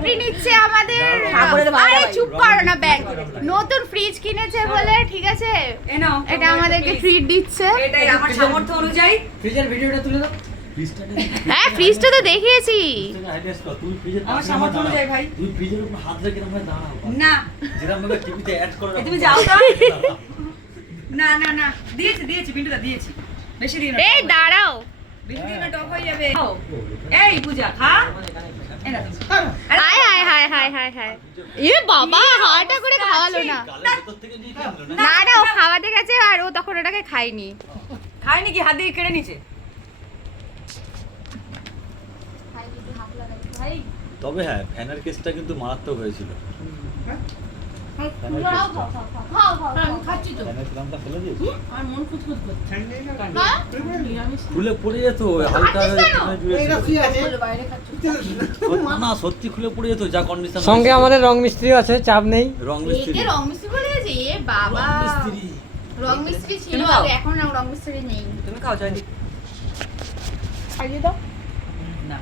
Entry নিচ্ছে আমাদের। আরে চুপ করো না ব্যাগ। নতুন ফ্রিজ কিনেছে বলে ঠিক আছে এটা আমাদেরকে ট্রিট দিচ্ছে। এটাই আমার সামর্থ্য অনুযায়ী। ফ্রিজের ভিডিওটা তুলে দাও। হ্যাঁ ফ্রিজটা তো দেখিয়েছি। আমার সামর্থ্য অনুযায়ী ভাই। তুই ফ্রিজের উপর হাত রেখে আমরা দাঁড়াও না যেরকম ভাবে টিভিতে অ্যাড করে তুমি যাও তো। না না না দিয়েছি বিন্টুদা দিয়েছি। বেশি দিন না। এই দাঁড়াও। বেশি দিন না টক হয়ে যাবে। এই পূজা খা। এই না তুমি। Hi hi hi hi hi hi. এ বাবা হাটা করে খাওয়ালো না। গালের ভেতর থেকে নিয়ে কি আনলো না? না না ও খাওয়াতে গেছে আর ও তখন ওটাকে খায়নি। খায়নি কি হাত দিয়ে কেড়ে নিছে? তবে হ্যাঁ ফ্যানের কেসটা কিন্তু মারাত্মক হয়েছিল। ফ্যানের দামটা ফেলে দিয়েছি। খুলে পড়ে যেত হালকা না সত্যি খুলে পড়ে যেত যা কন্ডিশন। সঙ্গে আমাদের রং মিস্ত্রি আছে, চাপ নেই। রং মিস্ত্রি একে রং মিস্ত্রি বলে গেছে এ বাবা। রং মিস্ত্রি ছিল আগে এখন রং মিস্ত্রি নেই। তুমি খাও জয়দীপ। খাইয়ে দাও। না